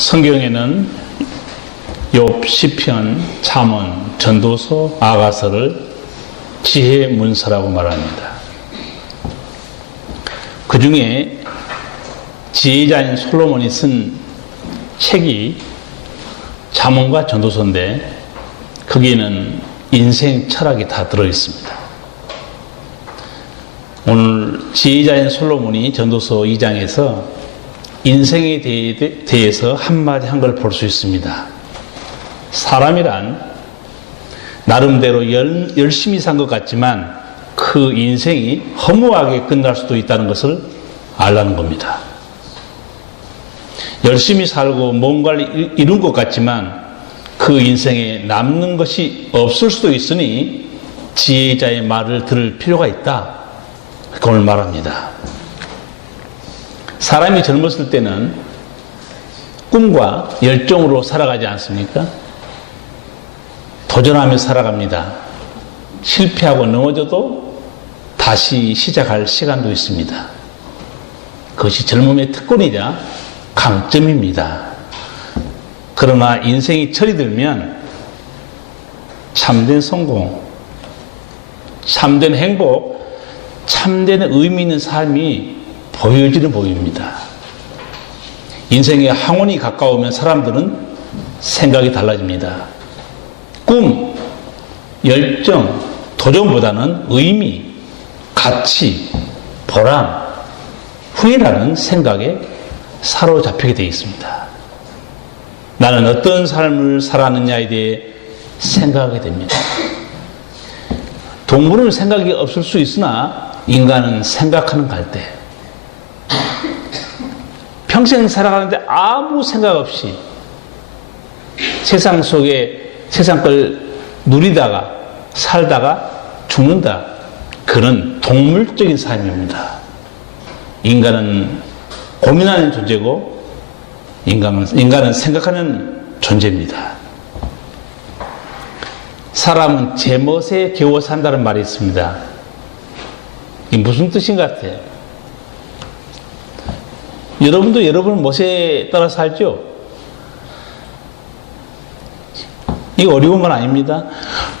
성경에는 욥, 시편, 잠언, 전도서, 아가서를 지혜의 문서라고 말합니다. 그 중에 지혜자인 솔로몬이 쓴 책이 잠언과 전도서인데 거기에는 인생 철학이 다 들어있습니다. 오늘 지혜자인 솔로몬이 전도서 2장에서 인생에 대해서 한마디 한 걸 볼 수 있습니다. 사람이란 나름대로 열심히 산 것 같지만 그 인생이 허무하게 끝날 수도 있다는 것을 알라는 겁니다. 열심히 살고 뭔가를 이룬 것 같지만 그 인생에 남는 것이 없을 수도 있으니 지혜자의 말을 들을 필요가 있다. 그걸 말합니다. 사람이 젊었을 때는 꿈과 열정으로 살아가지 않습니까? 도전하며 살아갑니다. 실패하고 넘어져도 다시 시작할 시간도 있습니다. 그것이 젊음의 특권이자 강점입니다. 그러나 인생이 철이 들면 참된 성공, 참된 행복, 참된 의미 있는 삶이 보여지는 법입니다. 인생의 항원이 가까우면 사람들은 생각이 달라집니다. 꿈, 열정, 도전보다는 의미, 가치, 보람, 후회라는 생각에 사로잡히게 되어 있습니다. 나는 어떤 삶을 살았느냐에 대해 생각하게 됩니다. 동물은 생각이 없을 수 있으나 인간은 생각하는 갈대. 평생 살아가는데 아무 생각 없이 세상 속에 세상 걸 누리다가 살다가 죽는다. 그런 동물적인 삶입니다. 인간은 고민하는 존재고 인간은 생각하는 존재입니다. 사람은 제 멋에 겨워 산다는 말이 있습니다. 이게 무슨 뜻인 것 같아요? 여러분도 여러분 멋에 따라 살죠? 이거 어려운 건 아닙니다.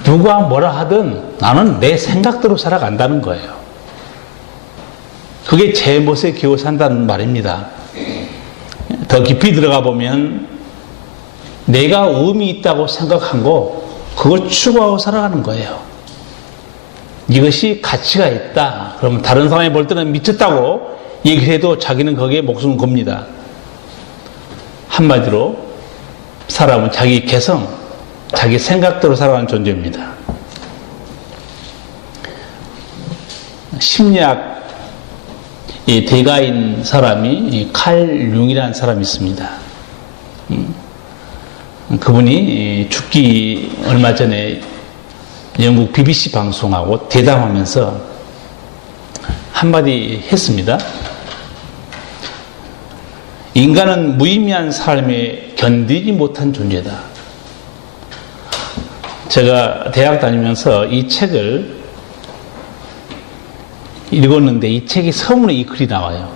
누가 뭐라 하든 나는 내 생각대로 살아간다는 거예요. 그게 제 멋에 겨워 산다는 말입니다. 더 깊이 들어가 보면 내가 의미 있다고 생각한 거 그걸 추구하고 살아가는 거예요. 이것이 가치가 있다. 그러면 다른 사람이 볼 때는 미쳤다고 얘기해도 자기는 거기에 목숨을 겁니다. 한마디로 사람은 자기 개성, 자기 생각대로 살아가는 존재입니다. 심리학 대가인 사람이 칼 융이라는 사람이 있습니다. 그분이 죽기 얼마 전에 영국 BBC 방송하고 대담하면서 한마디 했습니다. 인간은 무의미한 삶에 견디지 못한 존재다. 제가 대학 다니면서 이 책을 읽었는데 이 책의 서문에 이 글이 나와요.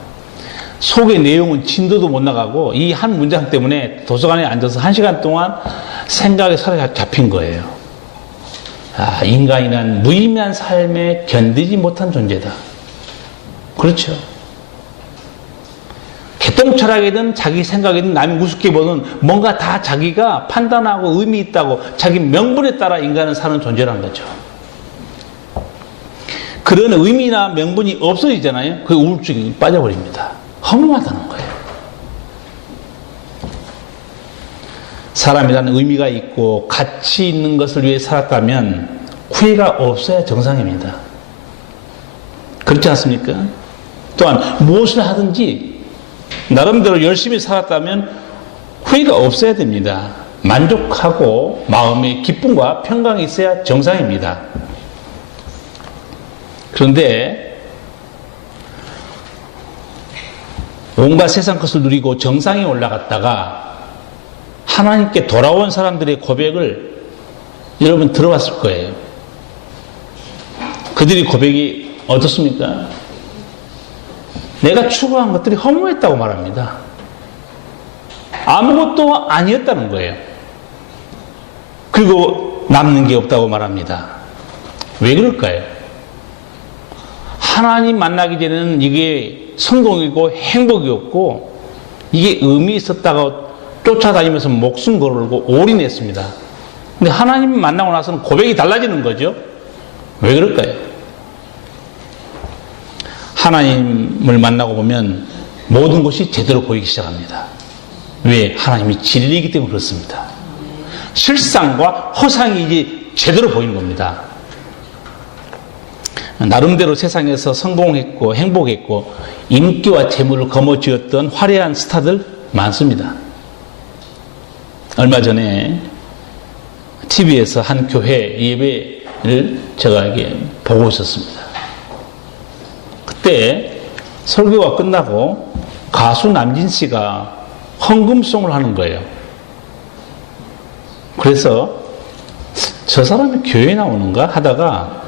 속의 내용은 진도도 못 나가고 이 한 문장 때문에 도서관에 앉아서 1시간 동안 생각에 사로잡힌 거예요. 아, 인간이란 무의미한 삶에 견디지 못한 존재다. 그렇죠. 개똥철학이든 자기 생각이든 남이 우습게 보든 뭔가 다 자기가 판단하고 의미 있다고 자기 명분에 따라 인간은 사는 존재라는 거죠. 그런 의미나 명분이 없어지잖아요. 그 우울증이 빠져버립니다. 허무하다는 거예요. 사람이라는 의미가 있고 가치 있는 것을 위해 살았다면 후회가 없어야 정상입니다. 그렇지 않습니까? 또한 무엇을 하든지 나름대로 열심히 살았다면 후회가 없어야 됩니다. 만족하고 마음의 기쁨과 평강이 있어야 정상입니다. 그런데 온갖 세상 것을 누리고 정상에 올라갔다가 하나님께 돌아온 사람들의 고백을 여러분 들어봤을 거예요. 그들의 고백이 어떻습니까? 내가 추구한 것들이 허무했다고 말합니다. 아무것도 아니었다는 거예요. 그리고 남는 게 없다고 말합니다. 왜 그럴까요? 하나님 만나기 전에는 이게 성공이고 행복이었고 이게 의미 있었다고 쫓아다니면서 목숨 걸고 올인했습니다. 근데 하나님 만나고 나서는 고백이 달라지는 거죠. 왜 그럴까요? 하나님을 만나고 보면 모든 것이 제대로 보이기 시작합니다. 왜? 하나님이 진리이기 때문에 그렇습니다. 실상과 허상이 이제 제대로 보이는 겁니다. 나름대로 세상에서 성공했고 행복했고 인기와 재물을 거머쥐었던 화려한 스타들 많습니다. 얼마 전에 TV에서 한 교회 예배를 제가 이게 보고 있었습니다. 그때 설교가 끝나고 가수 남진 씨가 헌금송을 하는 거예요. 그래서 저 사람이 교회에 나오는가 하다가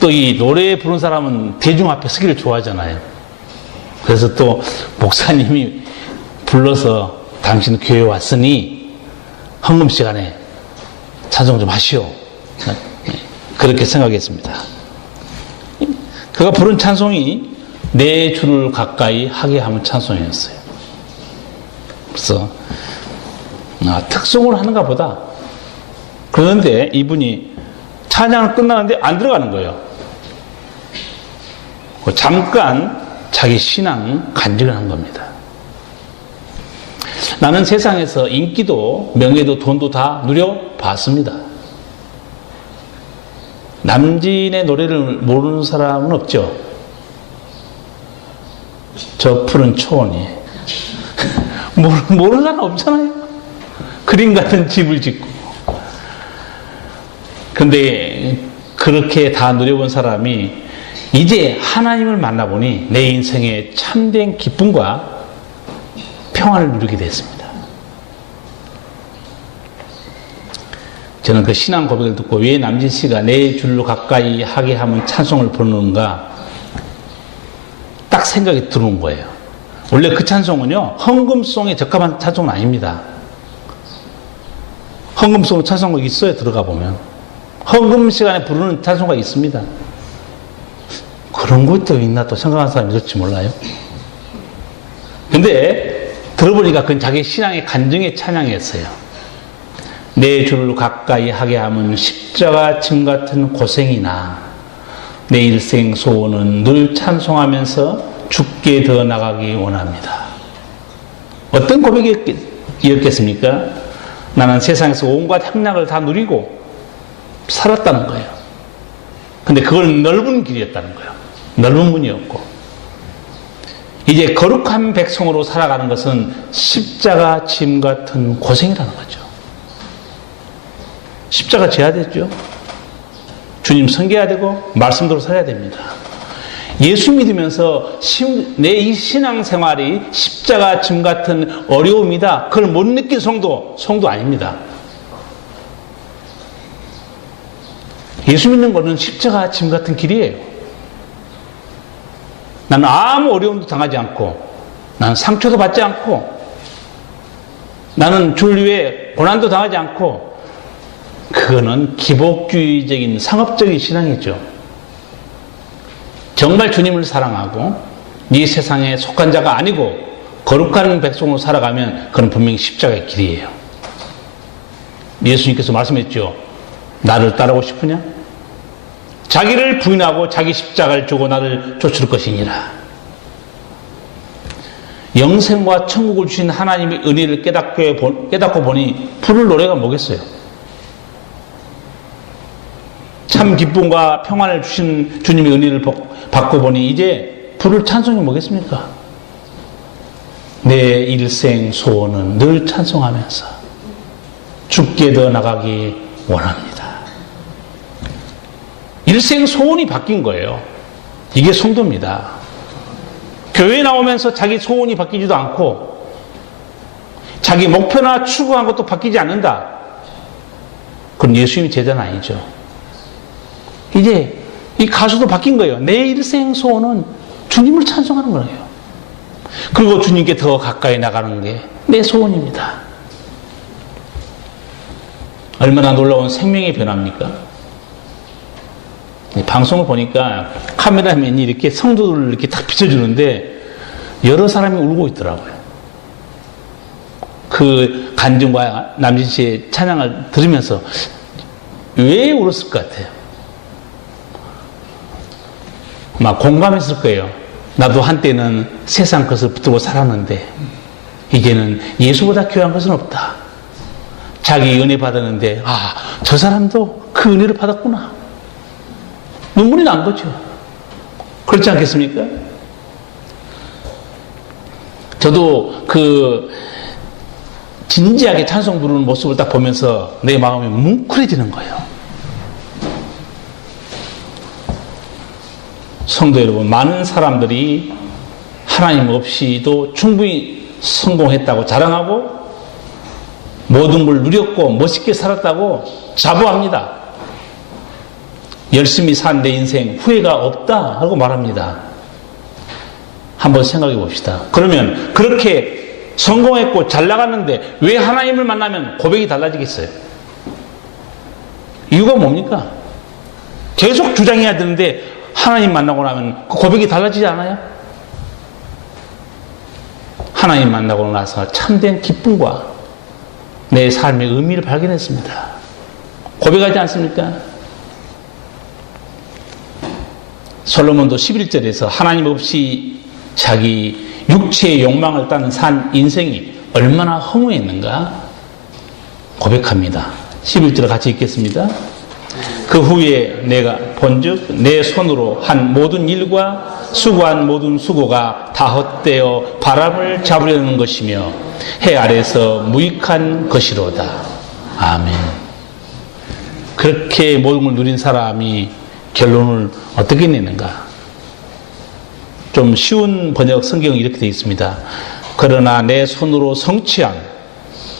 또 이 노래 부르는 사람은 대중 앞에 서기를 좋아하잖아요. 그래서 또 목사님이 불러서 당신 교회에 왔으니 헌금 시간에 찬송 좀 하시오. 그렇게 생각했습니다. 그가 부른 찬송이 내 주를 가까이 하게 하면 찬송이었어요. 그래서 특송을 하는가 보다. 그런데 이분이 찬양을 끝나는데 안 들어가는 거예요. 잠깐 자기 신앙 간증을 한 겁니다. 나는 세상에서 인기도 명예도 돈도 다 누려봤습니다. 남진의 노래를 모르는 사람은 없죠. 저 푸른 초원이 모르는 사람 없잖아요. 그림 같은 집을 짓고. 근데 그렇게 다 누려본 사람이 이제 하나님을 만나보니 내 인생에 참된 기쁨과 평안을 누리게 됐습니다. 저는 그 신앙 고백을 듣고 왜 남진 씨가 내 주를 가까이 하게 하면 찬송을 부르는가 딱 생각이 들어온 거예요. 원래 그 찬송은요, 헌금송에 적합한 찬송은 아닙니다. 헌금송 찬송가 있어요, 들어가 보면. 헌금 시간에 부르는 찬송가 있습니다. 그런 것도 있나 또 생각하는 사람이 있을지 몰라요. 근데 들어보니까 그건 자기 신앙의 간증의 찬양이었어요. 내 주를 가까이 하게 하면 십자가 짐 같은 고생이나 내 일생 소원은 늘 찬송하면서 죽게 더 나가기 원합니다. 어떤 고백이었겠습니까? 나는 세상에서 온갖 향락을 다 누리고 살았다는 거예요. 근데 그걸 넓은 길이었다는 거예요. 넓은 문이었고 이제 거룩한 백성으로 살아가는 것은 십자가 짐 같은 고생이라는 거죠. 십자가 져야 되죠. 주님 섬겨야 되고 말씀대로 살아야 됩니다. 예수 믿으면서 내 이 신앙생활이 십자가 짐 같은 어려움이다. 그걸 못 느낀 성도 아닙니다. 예수 믿는 것은 십자가 짐 같은 길이에요. 나는 아무 어려움도 당하지 않고 나는 상처도 받지 않고 나는 줄 위에 고난도 당하지 않고 그거는 기복주의적인 상업적인 신앙이죠. 정말 주님을 사랑하고 이 세상에 속한 자가 아니고 거룩한 백성으로 살아가면 그건 분명히 십자가의 길이에요. 예수님께서 말씀했죠. 나를 따르고 싶으냐? 자기를 부인하고 자기 십자가를 주고 나를 쫓을 것이니라. 영생과 천국을 주신 하나님의 은혜를 깨닫고 보니 부를 노래가 뭐겠어요? 참 기쁨과 평안을 주신 주님의 은혜를 받고 보니 이제 부를 찬송이 뭐겠습니까? 내 일생 소원은 늘 찬송하면서 죽게 더 나가기 원합니다. 일생 소원이 바뀐 거예요. 이게 성도입니다. 교회 나오면서 자기 소원이 바뀌지도 않고 자기 목표나 추구한 것도 바뀌지 않는다. 그건 예수님의 제자는 아니죠. 이제 이 가수도 바뀐 거예요. 내 일생 소원은 주님을 찬송하는 거예요. 그리고 주님께 더 가까이 나가는 게 내 소원입니다. 얼마나 놀라운 생명의 변화입니까? 방송을 보니까 카메라맨이 이렇게 성도들을 이렇게 딱 비춰주는데 여러 사람이 울고 있더라고요. 그 간증과 남진 씨의 찬양을 들으면서 왜 울었을 것 같아요? 막 공감했을 거예요. 나도 한때는 세상 것을 붙들고 살았는데 이제는 예수보다 귀한 것은 없다. 자기 은혜 받았는데 저 사람도 그 은혜를 받았구나. 눈물이 난 거죠. 그렇지 않겠습니까? 저도 그 진지하게 찬송 부르는 모습을 딱 보면서 내 마음이 뭉클해지는 거예요. 성도 여러분, 많은 사람들이 하나님 없이도 충분히 성공했다고 자랑하고 모든 걸 누렸고 멋있게 살았다고 자부합니다. 열심히 산 내 인생 후회가 없다 하고 말합니다. 한번 생각해 봅시다. 그러면 그렇게 성공했고 잘 나갔는데 왜 하나님을 만나면 고백이 달라지겠어요? 이유가 뭡니까? 계속 주장해야 되는데 하나님 만나고 나면 그 고백이 달라지지 않아요? 하나님 만나고 나서 참된 기쁨과 내 삶의 의미를 발견했습니다. 고백하지 않습니까? 솔로몬도 11절에서 하나님 없이 자기 육체의 욕망을 따는 산 인생이 얼마나 허무했는가 고백합니다. 11절 같이 읽겠습니다. 그 후에 내가 본즉 내 손으로 한 모든 일과 수고한 모든 수고가 다 헛되어 바람을 잡으려는 것이며 해 아래서 무익한 것이로다. 아멘. 그렇게 모든 걸 누린 사람이 결론을 어떻게 내는가? 좀 쉬운 번역 성경이 이렇게 되어 있습니다. 그러나 내 손으로 성취한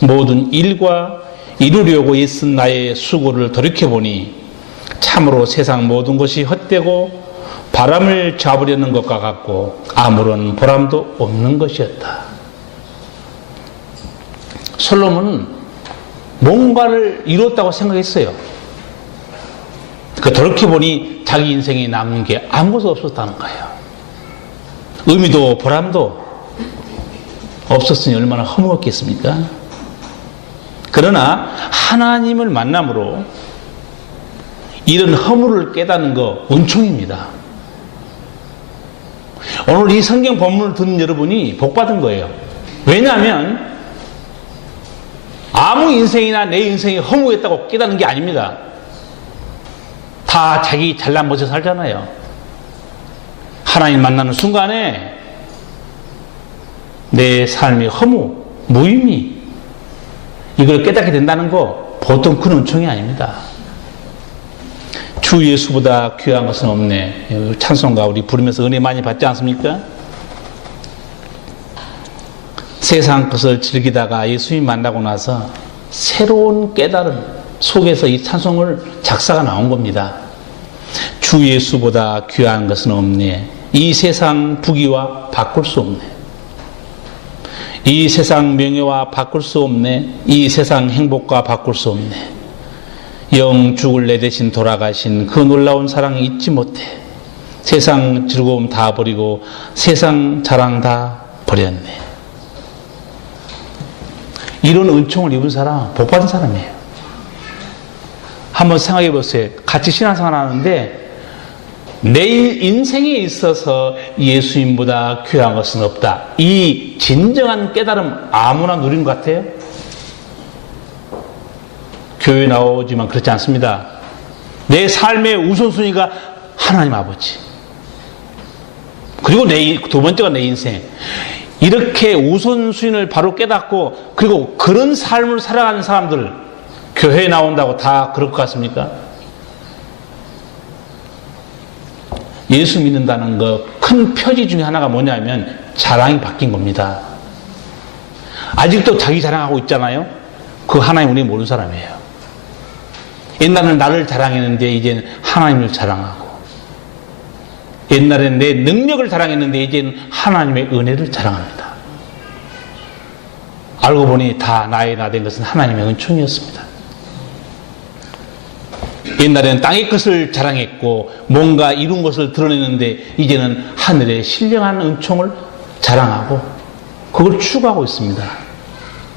모든 일과 이루려고 애쓴 나의 수고를 돌이켜보니 참으로 세상 모든 것이 헛되고 바람을 잡으려는 것과 같고 아무런 보람도 없는 것이었다. 솔로몬은 뭔가를 이뤘다고 생각했어요. 돌이켜보니 자기 인생에 남는 게 아무것도 없었다는 거예요. 의미도 보람도 없었으니 얼마나 허무했겠습니까? 그러나 하나님을 만남으로 이런 허물을 깨닫는 거 은총입니다. 오늘 이 성경 본문을 듣는 여러분이 복받은 거예요. 왜냐하면 아무 인생이나 내 인생이 허무했다고 깨닫는 게 아닙니다. 다 자기 잘난 모습 살잖아요. 하나님 만나는 순간에 내 삶의 허무, 무의미 이걸 깨닫게 된다는 거 보통 큰 은총이 아닙니다. 주 예수보다 귀한 것은 없네. 찬송가 우리 부르면서 은혜 많이 받지 않습니까? 세상 것을 즐기다가 예수님 만나고 나서 새로운 깨달음 속에서 이 찬송을 작사가 나온 겁니다. 주 예수보다 귀한 것은 없네. 이 세상 부귀와 바꿀 수 없네. 이 세상 명예와 바꿀 수 없네. 이 세상 행복과 바꿀 수 없네. 영 죽을 내 대신 돌아가신 그 놀라운 사랑 잊지 못해. 세상 즐거움 다 버리고 세상 자랑 다 버렸네. 이런 은총을 입은 사람, 복받은 사람이에요. 한번 생각해 보세요. 같이 신앙생활 하는데 내 인생에 있어서 예수님보다 귀한 것은 없다. 이 진정한 깨달음 아무나 누린 것 같아요? 교회 나오지만 그렇지 않습니다. 내 삶의 우선순위가 하나님 아버지. 그리고 두 번째가 내 인생. 이렇게 우선순위를 바로 깨닫고 그리고 그런 삶을 살아가는 사람들 교회에 나온다고 다 그럴 것 같습니까? 예수 믿는다는 거 큰 표지 중에 하나가 뭐냐면 자랑이 바뀐 겁니다. 아직도 자기 자랑하고 있잖아요. 그 하나님 우리 모르는 사람이에요. 옛날에는 나를 자랑했는데 이제는 하나님을 자랑하고 옛날엔 내 능력을 자랑했는데 이제는 하나님의 은혜를 자랑합니다. 알고 보니 다 나의 나 된 것은 하나님의 은총이었습니다. 옛날에는 땅의 것을 자랑했고 뭔가 이룬 것을 드러냈는데 이제는 하늘의 신령한 은총을 자랑하고 그걸 추구하고 있습니다.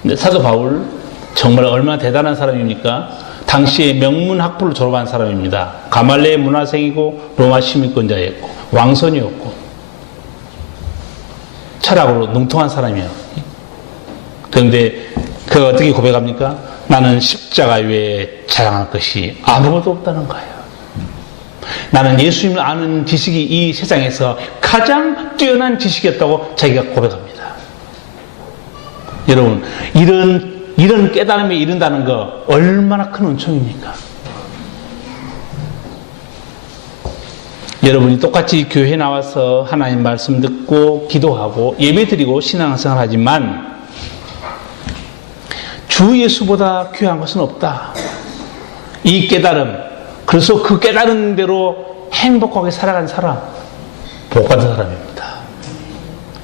근데 사도 바울 정말 얼마나 대단한 사람입니까? 당시에 명문학부를 졸업한 사람입니다. 가말레의 문화생이고 로마 시민권자였고 왕손이었고 철학으로 능통한 사람이에요. 그런데 그가 어떻게 고백합니까? 나는 십자가 외에 자랑할 것이 아무것도 없다는 거예요. 나는 예수님을 아는 지식이 이 세상에서 가장 뛰어난 지식이었다고 자기가 고백합니다. 여러분, 이런 깨달음에 이른다는 거 얼마나 큰 은총입니까? 여러분이 똑같이 교회에 나와서 하나님 말씀 듣고 기도하고 예배드리고 신앙생활 하지만 주 예수보다 귀한 것은 없다. 이 깨달음, 그래서 그 깨달은 대로 행복하게 살아간 사람, 복받은 사람입니다.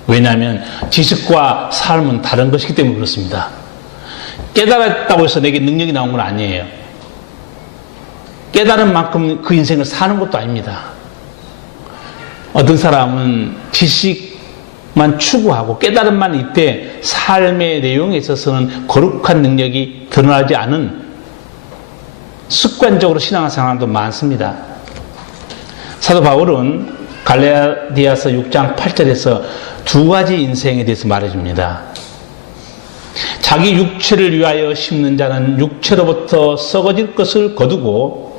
왜냐하면 지식과 삶은 다른 것이기 때문에 그렇습니다. 깨달았다고 해서 내게 능력이 나온 건 아니에요. 깨달은 만큼 그 인생을 사는 것도 아닙니다. 어떤 사람은 지식만 추구하고 깨달음만 있되 삶의 내용에 있어서는 거룩한 능력이 드러나지 않은 습관적으로 신앙생활도 많습니다. 사도 바울은 갈라디아서 6장 8절에서 두 가지 인생에 대해서 말해줍니다. 자기 육체를 위하여 심는 자는 육체로부터 썩어질 것을 거두고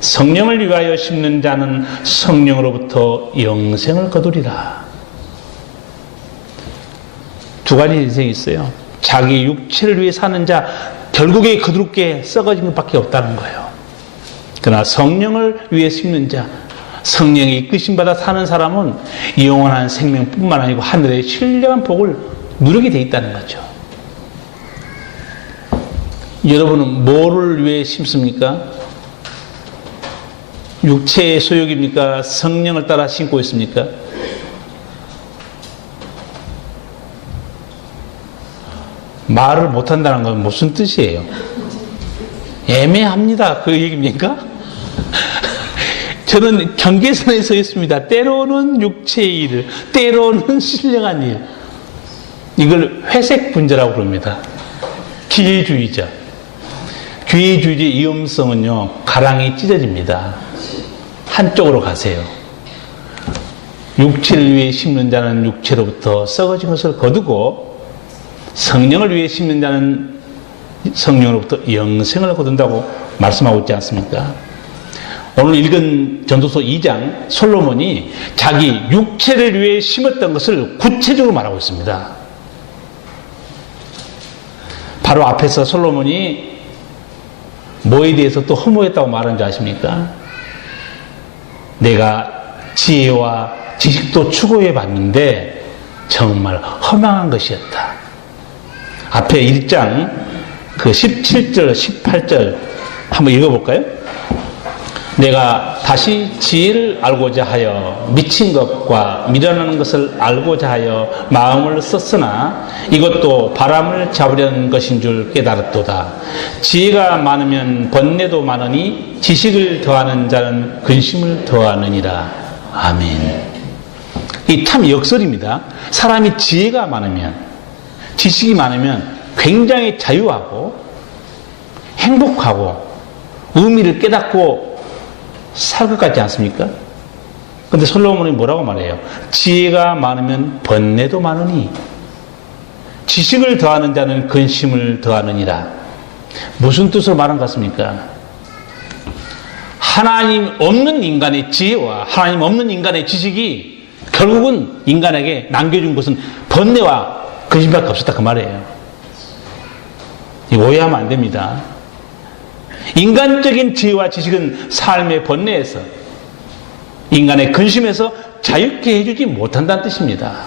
성령을 위하여 심는 자는 성령으로부터 영생을 거두리라. 두 가지 인생이 있어요. 자기 육체를 위해 사는 자, 결국에 거둘 게 썩어진 것밖에 없다는 거예요. 그러나 성령을 위해 심는 자, 성령이 이끄심 받아 사는 사람은 영원한 생명뿐만 아니고 하늘의 신령한 복을 누리게 돼 있다는 거죠. 여러분은 뭐를 위해 심습니까? 육체의 소욕입니까? 성령을 따라 심고 있습니까? 말을 못한다는 건 무슨 뜻이에요? 애매합니다. 그 얘기입니까? 저는 경계선에 서 있습니다. 때로는 육체의 일, 때로는 신령한 일. 이걸 회색 분자라고 부릅니다. 기회주의자. 기회주의의 위험성은요, 가랑이 찢어집니다. 한쪽으로 가세요. 육체를 위해 심는 자는 육체로부터 썩어진 것을 거두고 성령을 위해 심는 자는 성령으로부터 영생을 거둔다고 말씀하고 있지 않습니까? 오늘 읽은 전도서 2장 솔로몬이 자기 육체를 위해 심었던 것을 구체적으로 말하고 있습니다. 바로 앞에서 솔로몬이 뭐에 대해서 또 허무했다고 말하는 줄 아십니까? 내가 지혜와 지식도 추구해 봤는데 정말 허망한 것이었다. 앞에 1장 그 17절, 18절 한번 읽어볼까요? 내가 다시 지혜를 알고자 하여 미친 것과 미련한 것을 알고자 하여 마음을 썼으나 이것도 바람을 잡으려는 것인 줄 깨달았도다. 지혜가 많으면 번뇌도 많으니 지식을 더하는 자는 근심을 더하느니라. 아멘. 이 참 역설입니다. 사람이 지혜가 많으면, 지식이 많으면 굉장히 자유하고 행복하고 의미를 깨닫고 살 것 같지 않습니까? 근데 솔로몬이 뭐라고 말해요? 지혜가 많으면 번뇌도 많으니 지식을 더하는 자는 근심을 더하느니라. 무슨 뜻으로 말한 것 같습니까? 하나님 없는 인간의 지혜와 하나님 없는 인간의 지식이 결국은 인간에게 남겨준 것은 번뇌와 근심밖에 없었다 그 말이에요. 오해하면 안 됩니다. 인간적인 지혜와 지식은 삶의 번뇌에서 인간의 근심에서 자유케 해주지 못한다는 뜻입니다.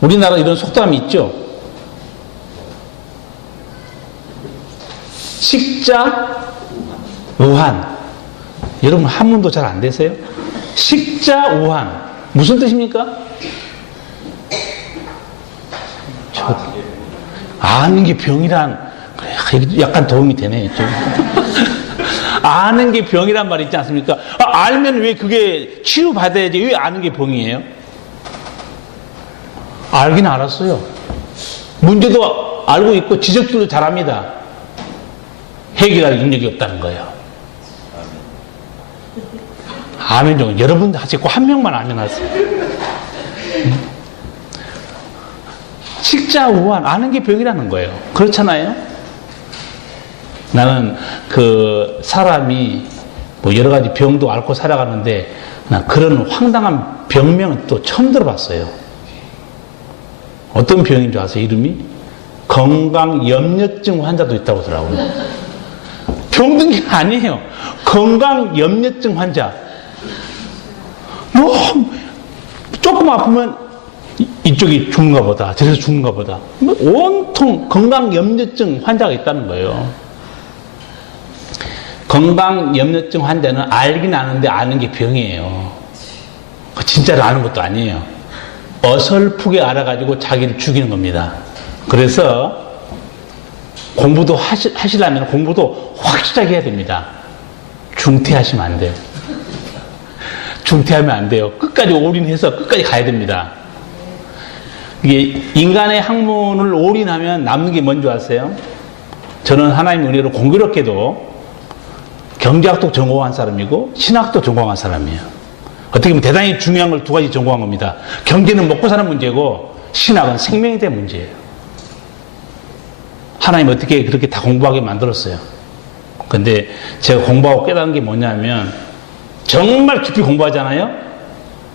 우리나라 이런 속담이 있죠. 식자 의한, 여러분 한문도 잘 안 되세요? 식자우한 무슨 뜻입니까? 아는 게 병이란, 약간 도움이 되네 좀. 아는 게 병이란 말 있지 않습니까? 알면 왜 그게 치유받아야지 왜 아는 게 병이에요? 알긴 알았어요. 문제도 알고 있고 지적들도 잘합니다. 해결할 능력이 없다는 거예요. 아멘 좀 여러분들 하시고 한 명만 아멘 하세요. 식자우한 아는 게 병이라는 거예요. 그렇잖아요. 나는 그 사람이 뭐 여러 가지 병도 앓고 살아가는데 난 그런 황당한 병명은 또 처음 들어봤어요. 어떤 병인 줄 아세요? 이름이? 건강염려증 환자도 있다고 하더라고요. 병든 게 아니에요. 건강염려증 환자. 너무 조금 아프면 이쪽이 죽는가 보다. 저래서 죽는가 보다. 온통 건강염려증 환자가 있다는 거예요. 건강염려증 환자는 알긴 아는데 아는 게 병이에요. 진짜로 아는 것도 아니에요. 어설프게 알아가지고 자기를 죽이는 겁니다. 그래서 공부도 하시려면 공부도 확실하게 해야 됩니다. 중퇴하시면 안 돼요. 중퇴하면 안 돼요. 끝까지 올인해서 끝까지 가야 됩니다. 이게 인간의 학문을 올인하면 남는 게 뭔지 아세요? 저는 하나님의 은혜로 공교롭게도 경제학도 전공한 사람이고 신학도 전공한 사람이에요. 어떻게 보면 대단히 중요한 걸 두 가지 전공한 겁니다. 경제는 먹고 사는 문제고 신학은 생명에 대한 문제예요. 하나님 어떻게 그렇게 다 공부하게 만들었어요. 근데 제가 공부하고 깨달은 게 뭐냐면 정말 깊이 공부하잖아요.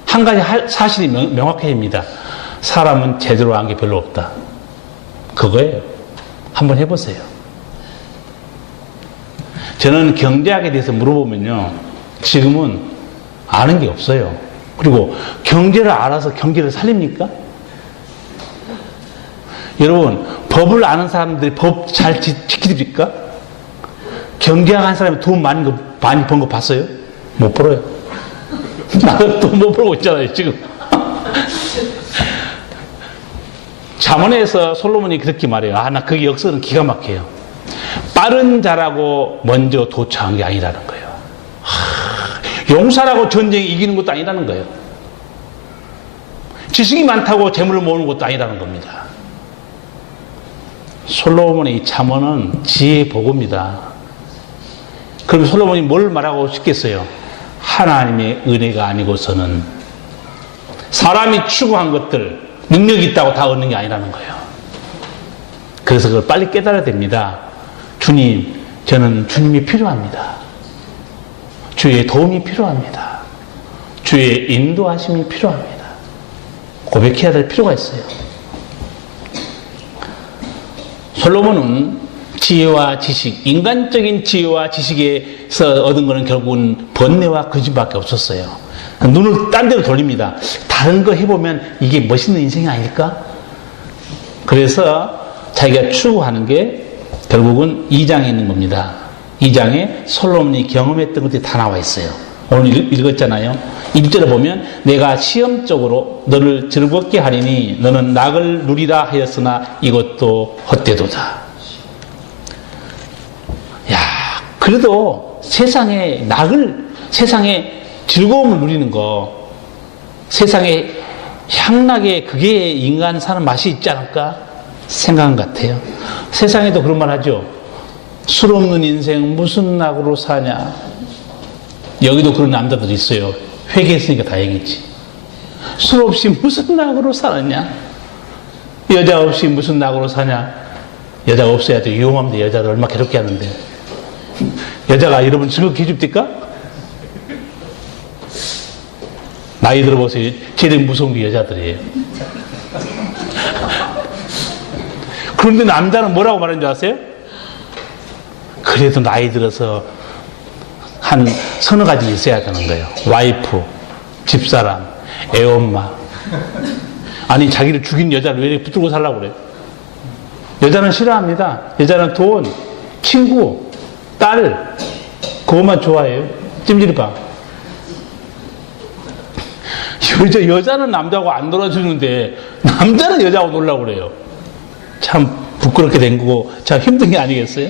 한 가지 사실이 명확해집니다. 사람은 제대로 한 게 별로 없다. 그거예요. 한번 해보세요. 저는 경제학에 대해서 물어보면요. 지금은 아는 게 없어요. 그리고 경제를 알아서 경제를 살립니까? 여러분, 법을 아는 사람들이 법 잘 지키십니까? 경제학 한 사람이 돈 많이 번 거 봤어요? 못 벌어요. 나도 돈 못 벌고 있잖아요, 지금. 잠언에서 솔로몬이 그렇게 말해요. 나 그 역설은 기가 막혀요. 빠른 자라고 먼저 도착한 게 아니라는 거예요. 용사라고 전쟁에 이기는 것도 아니라는 거예요. 지식이 많다고 재물을 모으는 것도 아니라는 겁니다. 솔로몬의 이 잠언은 지혜의 보고입니다. 그럼 솔로몬이 뭘 말하고 싶겠어요? 하나님의 은혜가 아니고서는 사람이 추구한 것들, 능력이 있다고 다 얻는 게 아니라는 거예요. 그래서 그걸 빨리 깨달아야 됩니다. 주님, 저는 주님이 필요합니다. 주의 도움이 필요합니다. 주의 인도하심이 필요합니다. 고백해야 될 필요가 있어요. 솔로몬은 지혜와 지식, 인간적인 지혜와 지식에서 얻은 것은 결국은 번뇌와 거짓밖에 없었어요. 눈을 딴 데로 돌립니다. 다른 거 해보면 이게 멋있는 인생이 아닐까? 그래서 자기가 추구하는 게 결국은 2장에 있는 겁니다. 2장에 솔로몬이 경험했던 것들이 다 나와 있어요. 오늘 읽었잖아요. 1절에 보면 내가 시험적으로 너를 즐겁게 하리니 너는 낙을 누리라 하였으나 이것도 헛되도다. 야, 그래도 세상에 세상에 즐거움을 누리는 거, 세상에 향락에 그게 인간 사는 맛이 있지 않을까 생각한 것 같아요. 세상에도 그런 말 하죠. 술 없는 인생 무슨 낙으로 사냐. 여기도 그런 남자들이 있어요. 회개했으니까 다행이지. 술 없이 무슨 낙으로 살았냐. 여자 없이 무슨 낙으로 사냐. 여자가 없어야 돼. 위험한데 여자를 얼마나 괴롭게 하는데. 여자가 여러분 즐겁게 해줍니까? 나이 들어보세요. 제일 무서운 게 여자들이에요. 그런데 남자는 뭐라고 말하는 줄 아세요? 그래도 나이 들어서 한 서너 가지 있어야 되는 거예요. 와이프, 집사람, 애엄마. 아니 자기를 죽인 여자를 왜 붙들고 살라고 그래요? 여자는 싫어합니다. 여자는 돈, 친구, 딸 그것만 좋아해요. 찜질방. 여자는 남자하고 안 놀아주는데 남자는 여자하고 놀라고 그래요. 참 부끄럽게 된 거고 참 힘든 게 아니겠어요?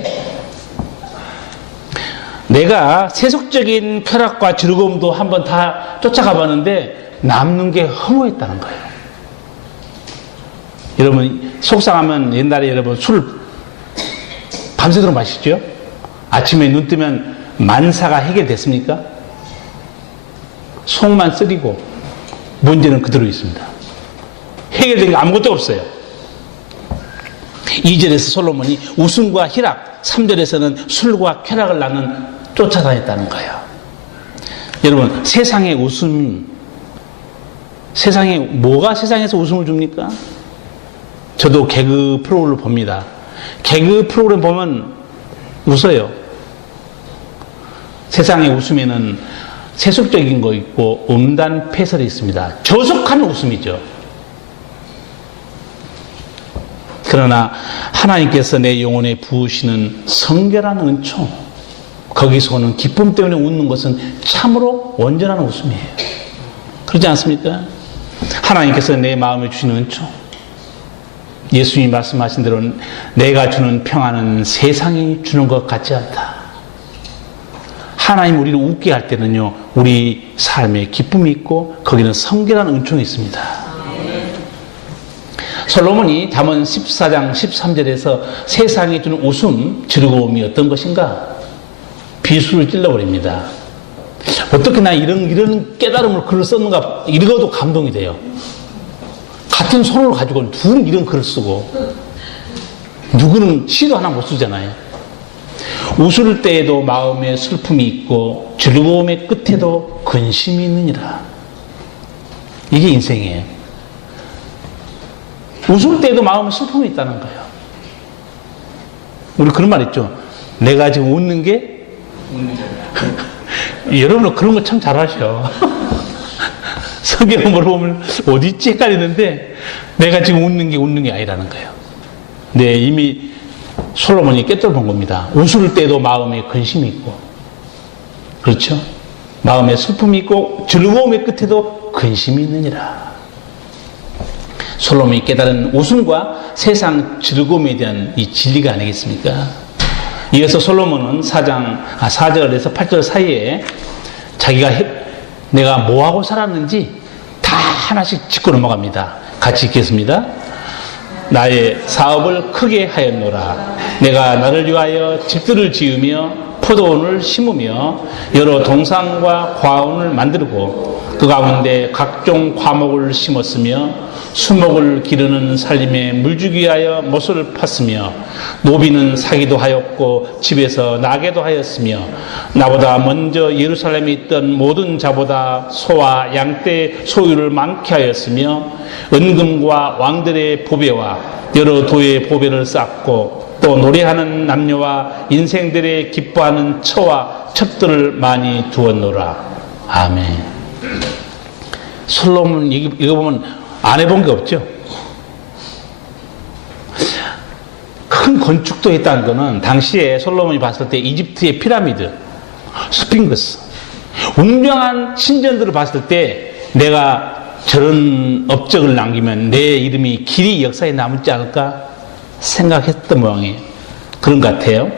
내가 세속적인 쾌락과 즐거움도 한번 다 쫓아가 봤는데 남는 게 허무했다는 거예요. 여러분 속상하면 옛날에 여러분 술 밤새도록 마시죠? 아침에 눈 뜨면 만사가 해결됐습니까? 속만 쓰리고 문제는 그대로 있습니다. 해결된 게 아무것도 없어요. 2절에서 솔로몬이 웃음과 희락, 3절에서는 술과 쾌락을 나는 쫓아다녔다는 거예요. 여러분 세상의 웃음, 세상에 뭐가 세상에서 웃음을 줍니까? 저도 개그 프로그램을 봅니다. 개그 프로그램 보면 웃어요. 세상의 웃음에는 세속적인 거 있고 음란폐설이 있습니다. 저속한 웃음이죠. 그러나 하나님께서 내 영혼에 부으시는 성결한 은총, 거기서 오는 기쁨 때문에 웃는 것은 참으로 온전한 웃음이에요. 그렇지 않습니까? 하나님께서 내 마음에 주시는 은총, 예수님이 말씀하신 대로 내가 주는 평안은 세상이 주는 것 같지 않다. 하나님 우리를 웃게 할 때는요, 우리 삶에 기쁨이 있고 거기는 성결한 은총이 있습니다. 솔로몬이 잠언 14장 13절에서 세상에 주는 웃음, 즐거움이 어떤 것인가? 비수를 찔러버립니다. 어떻게 나 이런 깨달음을 글을 썼는가 읽어도 감동이 돼요. 같은 손을 가지고 둘은 이런 글을 쓰고 누구는 시도 하나 못 쓰잖아요. 웃을 때에도 마음에 슬픔이 있고 즐거움의 끝에도 근심이 있느니라. 이게 인생이에요. 웃을 때에도 마음에 슬픔이 있다는 거예요. 우리 그런 말 있죠. 내가 지금 웃는 게 여러분은 그런 거 참 잘하셔. 성경을 물어보면 어디 있지 헷갈리는데 내가 지금 웃는 게 아니라는 거예요. 네, 이미 솔로몬이 깨달은 겁니다. 웃을 때도 마음에 근심이 있고, 그렇죠? 마음에 슬픔이 있고 즐거움의 끝에도 근심이 있느니라. 솔로몬이 깨달은 웃음과 세상 즐거움에 대한 이 진리가 아니겠습니까? 이어서 솔로몬은 4절에서 8절 사이에 자기가 내가 뭐하고 살았는지 다 하나씩 짚고 넘어갑니다. 같이 읽겠습니다. 나의 사업을 크게 하였노라. 내가 나를 위하여 집들을 지으며 포도원을 심으며 여러 동산과 과원을 만들고 그 가운데 각종 과목을 심었으며 수목을 기르는 살림에 물주기 위하여 못을 팠으며 노비는 사기도 하였고 집에서 나게도 하였으며 나보다 먼저 예루살렘에 있던 모든 자보다 소와 양떼 소유를 많게 하였으며 은금과 왕들의 보배와 여러 도의 보배를 쌓고 또 노래하는 남녀와 인생들의 기뻐하는 처와 첩들을 많이 두었노라. 아멘. 솔로몬 이거 보면 안 해본 게 없죠. 큰 건축도 했다는 거는 당시에 솔로몬이 봤을 때 이집트의 피라미드, 스핑크스, 웅장한 신전들을 봤을 때 내가 저런 업적을 남기면 내 이름이 길이 역사에 남지 않을까 생각했던 모양이에요. 그런 것 같아요.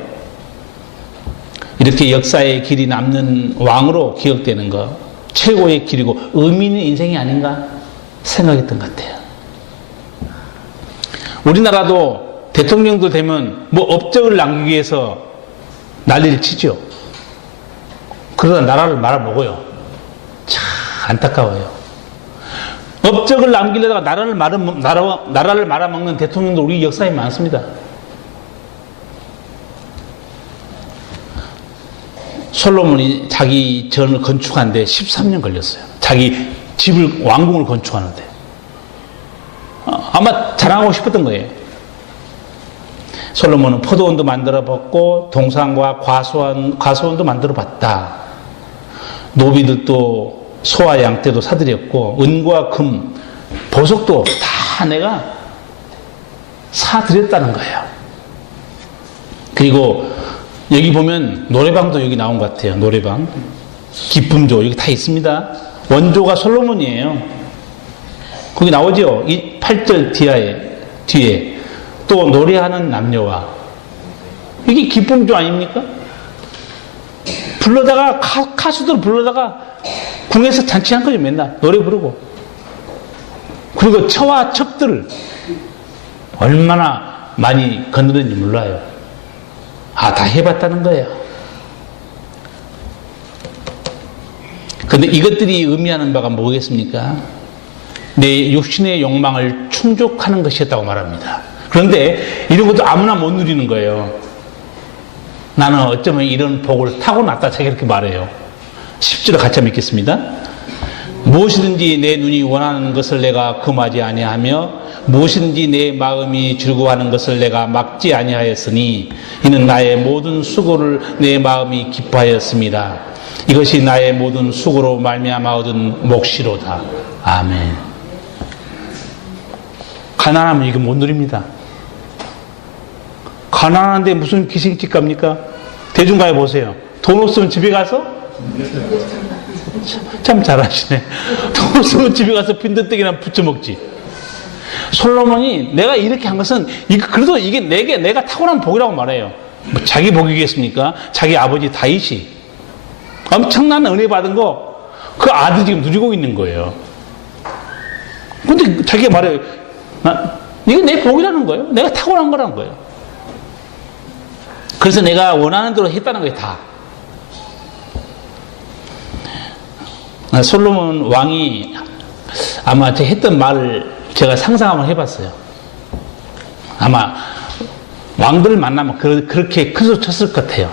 이렇게 역사의 길이 남는 왕으로 기억되는 거 최고의 길이고 의미 있는 인생이 아닌가 생각했던 것 같아요. 우리나라도 대통령도 되면 뭐 업적을 남기기 위해서 난리를 치죠. 그러다 나라를 말아먹어요. 참 안타까워요. 업적을 남기려다가 나라를 말아먹는 대통령도 우리 역사에 많습니다. 솔로몬이 자기 전을 건축하는데 13년 걸렸어요. 자기 집을, 왕궁을 건축하는데. 아마 자랑하고 싶었던 거예요. 솔로몬은 포도원도 만들어 봤고 동산과 과수원도 만들어 봤다. 노비들도 소와 양떼도 사들였고 은과 금, 보석도 다 내가 사드렸다는 거예요. 그리고 여기 보면 노래방도 여기 나온 것 같아요. 노래방. 기쁨조, 여기 다 있습니다. 원조가 솔로몬이에요. 거기 나오죠? 이 8절 뒤에 또 노래하는 남녀와, 이게 기쁨조 아닙니까? 불러다가 가수들 불러다가 궁에서 잔치한 거죠. 맨날 노래 부르고. 그리고 처와 첩들을 얼마나 많이 건드렸는지 몰라요. 다 해봤다는 거예요. 그런데 이것들이 의미하는 바가 뭐겠습니까? 내 육신의 욕망을 충족하는 것이었다고 말합니다. 그런데 이런 것도 아무나 못 누리는 거예요. 나는 어쩌면 이런 복을 타고났다, 자기 이렇게 말해요. 10절을 같이 한번 읽겠습니다. 무엇이든지 내 눈이 원하는 것을 내가 금하지 아니하며 무엇이든지 내 마음이 즐거워하는 것을 내가 막지 아니하였으니 이는 나의 모든 수고를 내 마음이 기뻐하였습니다. 이것이 나의 모든 수고로 말미암아 얻은 몫이로다. 아멘. 가난하면 이거 못 누립니다. 가난한데 무슨 기생집 갑니까? 대중가에 보세요. 돈 없으면 집에 가서? 참 잘하시네. 돈 없으면 집에 가서 빈대떡이나 부쳐 먹지. 솔로몬이 내가 이렇게 한 것은, 그래도 이게 내가 타고난 복이라고 말해요. 뭐 자기 복이겠습니까? 자기 아버지 다윗이 엄청난 은혜 받은 거, 그 아들이 지금 누리고 있는 거예요. 근데 자기가 말해요. 이게 내 복이라는 거예요. 내가 타고난 거라는 거예요. 그래서 내가 원하는 대로 했다는 거예요, 다. 솔로몬 왕이 아마 제가 했던 말을 제가 상상 한번 해봤어요. 아마 왕들을 만나면 그렇게 큰 소리 쳤을 것 같아요.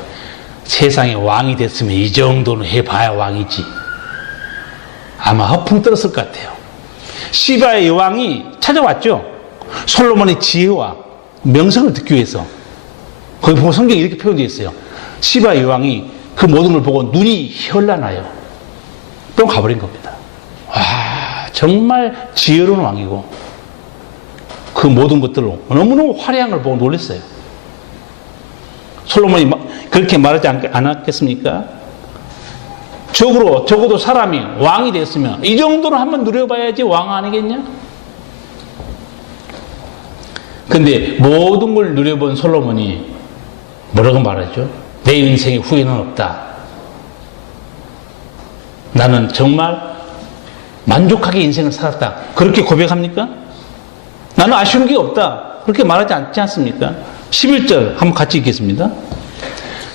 세상에 왕이 됐으면 이 정도는 해봐야 왕이지. 아마 허풍 떨었을 것 같아요. 시바의 여왕이 찾아왔죠. 솔로몬의 지혜와 명성을 듣기 위해서. 거기 보면 성경에 이렇게 표현되어 있어요. 시바의 여왕이 그 모든 걸 보고 눈이 현란하여 또 가버린 겁니다. 와, 정말 지혜로운 왕이고 그 모든 것들로 너무너무 화려한 걸 보고 놀랐어요. 솔로몬이 그렇게 말하지 않았겠습니까? 적어도 사람이 왕이 됐으면 이 정도는 한번 누려봐야지 왕 아니겠냐? 근데 모든 걸 누려본 솔로몬이 뭐라고 말하죠? 내 인생에 후회는 없다. 나는 정말 만족하게 인생을 살았다. 그렇게 고백합니까? 나는 아쉬운 게 없다. 그렇게 말하지 않지 않습니까? 11절 한번 같이 읽겠습니다.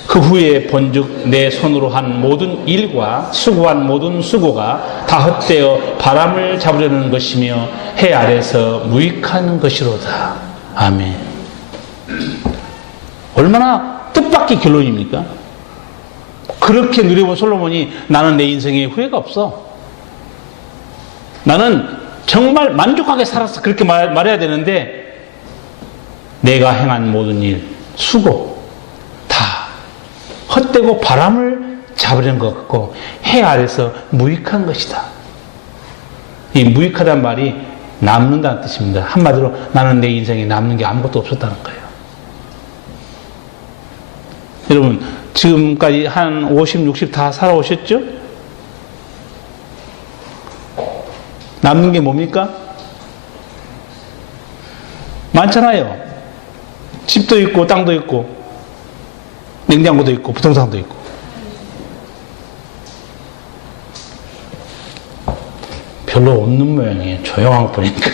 그 후에 본즉 내 손으로 한 모든 일과 수고한 모든 수고가 다 헛되어 바람을 잡으려는 것이며 해 아래서 무익한 것이로다. 아멘. 얼마나 뜻밖의 결론입니까? 그렇게 누려본 솔로몬이 나는 내 인생에 후회가 없어. 나는 정말 만족하게 살았어. 그렇게 말해야 되는데 내가 행한 모든 일, 수고 다 헛되고 바람을 잡으려는 것 같고 해 아래서 무익한 것이다. 이 무익하다는 말이 남는다는 뜻입니다. 한마디로 나는 내 인생에 남는 게 아무것도 없었다는 거예요. 여러분 지금까지 한 50, 60 다 살아오셨죠? 남는 게 뭡니까? 많잖아요. 집도 있고 땅도 있고 냉장고도 있고 부동산도 있고. 별로 없는 모양이에요. 조용한 거 보니까.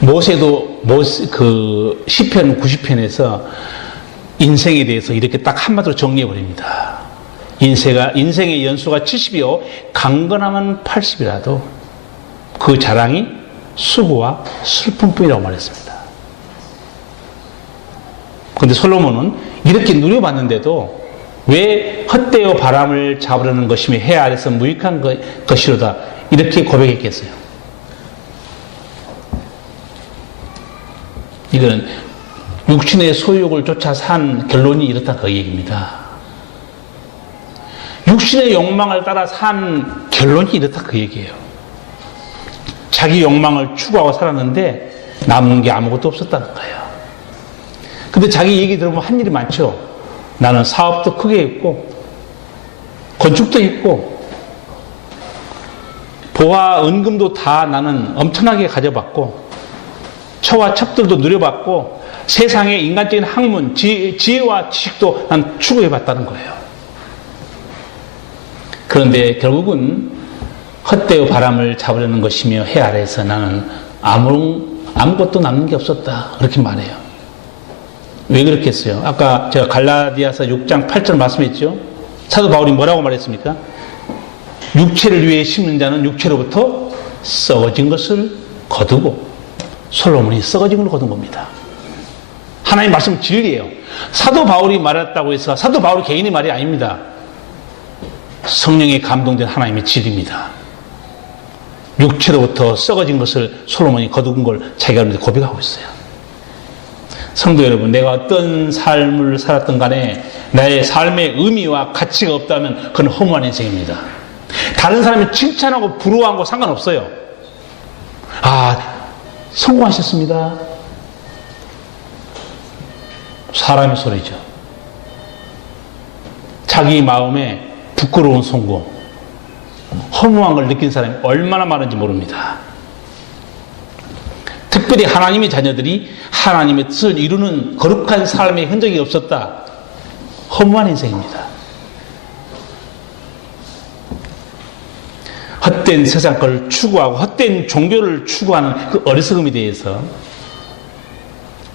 모세도 그 시편 90편에서 인생에 대해서 이렇게 딱 한마디로 정리해 버립니다. 인생의 연수가 70이요 강건하면 80이라도 그 자랑이 수고와 슬픔뿐이라고 말했습니다. 그런데 솔로몬은 이렇게 누려봤는데도 왜 헛되어 바람을 잡으려는 것이며 해 아래서 무익한 것이로다 이렇게 고백했겠어요? 이거는 육신의 소욕을 쫓아 산 결론이 이렇다 그 얘기입니다. 육신의 욕망을 따라 산 결론이 이렇다 그 얘기예요. 자기 욕망을 추구하고 살았는데 남는 게 아무것도 없었다는 거예요. 근데 자기 얘기 들어보면 한 일이 많죠. 나는 사업도 크게 했고 건축도 했고 보화 은금도 다 나는 엄청나게 가져봤고 처와 첩들도 누려봤고 세상의 인간적인 학문, 지혜와 지식도 난 추구해봤다는 거예요. 그런데 결국은 헛되의 바람을 잡으려는 것이며 해 아래에서 나는 아무것도 남는 게 없었다. 그렇게 말해요. 왜 그렇게 했어요? 아까 제가 갈라디아서 6장 8절 말씀했죠. 사도 바울이 뭐라고 말했습니까? 육체를 위해 심는 자는 육체로부터 썩어진 것을 거두고, 솔로몬이 썩어진 걸 거둔 겁니다. 하나님 말씀은 진리예요. 사도 바울이 말했다고 해서 사도 바울 개인의 말이 아닙니다. 성령에 감동된 하나님의 진리입니다. 육체로부터 썩어진 것을 솔로몬이 거둔 걸 자기가 고백하고 있어요. 성도 여러분, 내가 어떤 삶을 살았던 간에 나의 삶의 의미와 가치가 없다면 그건 허무한 인생입니다. 다른 사람이 칭찬하고 부러워하고 상관없어요. 성공하셨습니다. 사람의 소리죠. 자기 마음에 부끄러운 성공, 허무한 걸 느낀 사람이 얼마나 많은지 모릅니다. 특별히 하나님의 자녀들이 하나님의 뜻을 이루는 거룩한 삶의 흔적이 없었다. 허무한 인생입니다. 헛된 세상 걸 추구하고 헛된 종교를 추구하는 그 어리석음에 대해서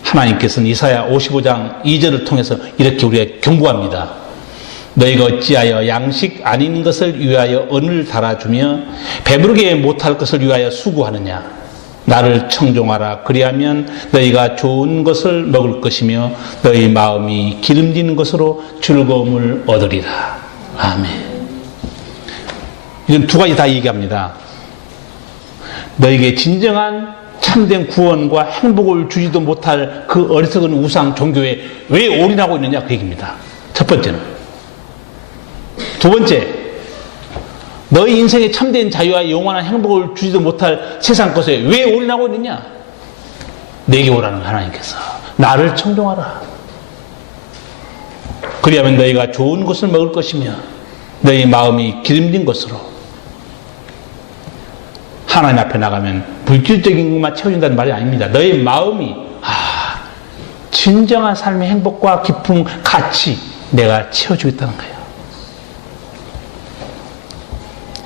하나님께서는 이사야 55장 2절을 통해서 이렇게 우리에게 경고합니다. 너희가 어찌하여 양식 아닌 것을 위하여 언을 달아주며 배부르게 못할 것을 위하여 수고하느냐. 나를 청종하라. 그리하면 너희가 좋은 것을 먹을 것이며 너희 마음이 기름지는 것으로 즐거움을 얻으리라. 아멘. 이건 두 가지 다 얘기합니다. 너에게 진정한 참된 구원과 행복을 주지도 못할 그 어리석은 우상 종교에 왜 올인하고 있느냐, 그 얘기입니다. 첫 번째는. 두 번째, 너희 인생의 참된 자유와 영원한 행복을 주지도 못할 세상 것에 왜 올인하고 있느냐? 내게 오라는 하나님께서. 나를 청종하라. 그리하면 너희가 좋은 것을 먹을 것이며 너희 마음이 기름진 것으로. 하나님 앞에 나가면 물질적인 것만 채워준다는 말이 아닙니다. 너희 마음이 진정한 삶의 행복과 기쁨, 가치 내가 채워주겠다는 거예요.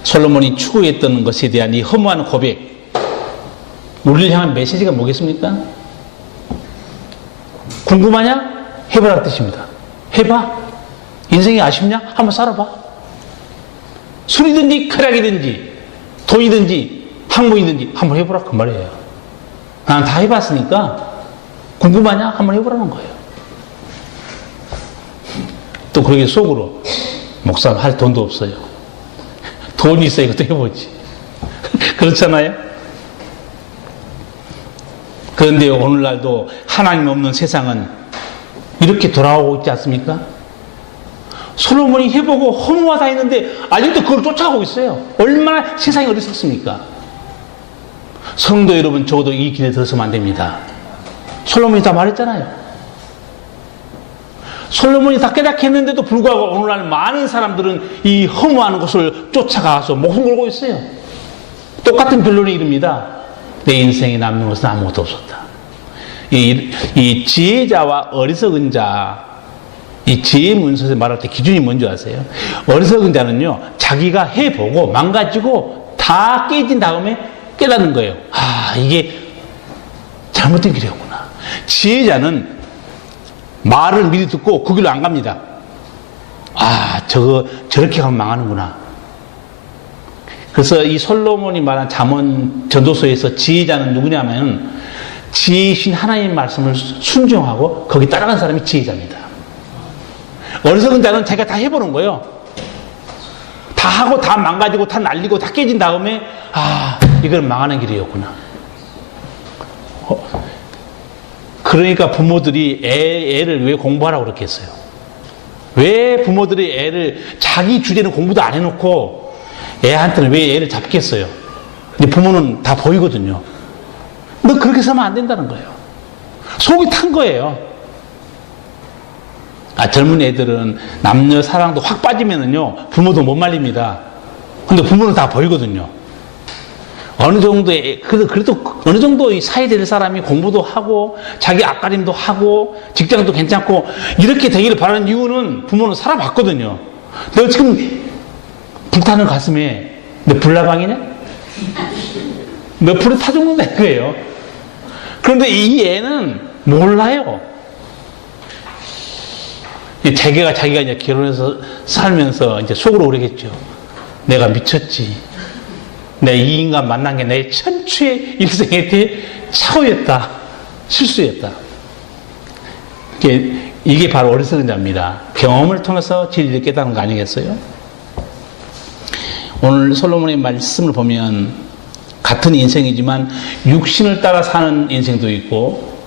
솔로몬이 추구했던 것에 대한 이 허무한 고백, 우리를 향한 메시지가 뭐겠습니까? 궁금하냐? 해보라는 뜻입니다. 해봐. 인생이 아쉽냐? 한번 살아봐. 술이든지 쾌락이든지 돈이든지 학문이든지 한번 해보라, 그 말이에요. 난 다 해봤으니까 궁금하냐? 한번 해보라는 거예요. 또 그러게 속으로 목사님 할 돈도 없어요. 돈이 있어 이것도 해보지. 그렇잖아요. 그런데 오늘날도 하나님 없는 세상은 이렇게 돌아오고 있지 않습니까? 솔로몬이 해보고 허무하다 했는데 아직도 그걸 쫓아가고 있어요. 얼마나 세상이 어리석습니까? 성도 여러분, 적어도 이 길에 들어서면 안 됩니다. 솔로몬이 다 말했잖아요. 솔로몬이 다 깨닫겠는데도 불구하고 오늘날 많은 사람들은 이 허무한 것을 쫓아가서 목숨 걸고 있어요. 똑같은 결론에 이릅니다. 내 인생에 남는 것은 아무것도 없었다. 이 지혜자와 어리석은 자, 이 지혜 문서에서 말할 때 기준이 뭔지 아세요? 어리석은 자는요, 자기가 해보고 망가지고 다 깨진 다음에 깨닫는 거예요. 이게 잘못된 길이었구나. 지혜자는 말을 미리 듣고 그 길로 안 갑니다. 저렇게 가면 망하는구나. 그래서 이 솔로몬이 말한 잠언 전도서에서 지혜자는 누구냐면 지혜이신 하나님의 말씀을 순종하고 거기 따라간 사람이 지혜자입니다. 어리석은 자는 자기가 다 해보는 거예요. 다 하고 다 망가지고 다 날리고 다 깨진 다음에 이건 망하는 길이었구나. 그러니까 부모들이 애를 왜 공부하라고 그렇게 했어요? 왜 부모들이 애를 자기 주제는 공부도 안 해놓고 애한테는 왜 애를 잡겠어요? 근데 부모는 다 보이거든요. 너 그렇게 살면 안 된다는 거예요. 속이 탄 거예요. 젊은 애들은 남녀 사랑도 확 빠지면은요, 부모도 못 말립니다. 근데 부모는 다 보이거든요. 어느 정도의, 그래도 어느 정도 사회 될 사람이 공부도 하고, 자기 앞가림도 하고, 직장도 괜찮고, 이렇게 되기를 바라는 이유는 부모는 살아봤거든요. 너 지금 불타는 가슴에 너 불나방이냐? 너 불에 타 죽는다 이거예요. 그런데 이 애는 몰라요. 자기가 이제 결혼해서 살면서 이제 속으로 그러겠죠. 내가 미쳤지. 내 이 인간 만난 게 내 천추의 일생에 차후였다. 실수였다. 이게 바로 어리석은 자입니다. 경험을 통해서 진리를 깨닫는 거 아니겠어요? 오늘 솔로몬의 말씀을 보면 같은 인생이지만 육신을 따라 사는 인생도 있고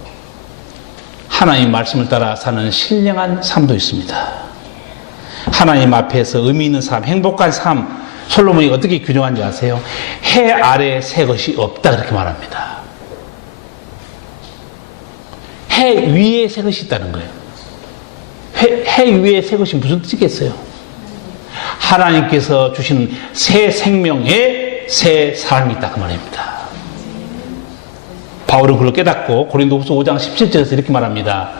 하나님 말씀을 따라 사는 신령한 삶도 있습니다. 하나님 앞에서 의미 있는 삶, 행복한 삶, 솔로몬이 어떻게 규정한지 아세요? 해 아래 새 것이 없다 그렇게 말합니다. 해 위에 새 것이 있다는 거예요. 해 위에 새 것이 무슨 뜻이겠어요? 하나님께서 주신 새 생명에 새 삶이 있다 그 말입니다. 바울은 그걸 깨닫고 고린도후서 5장 17절에서 이렇게 말합니다.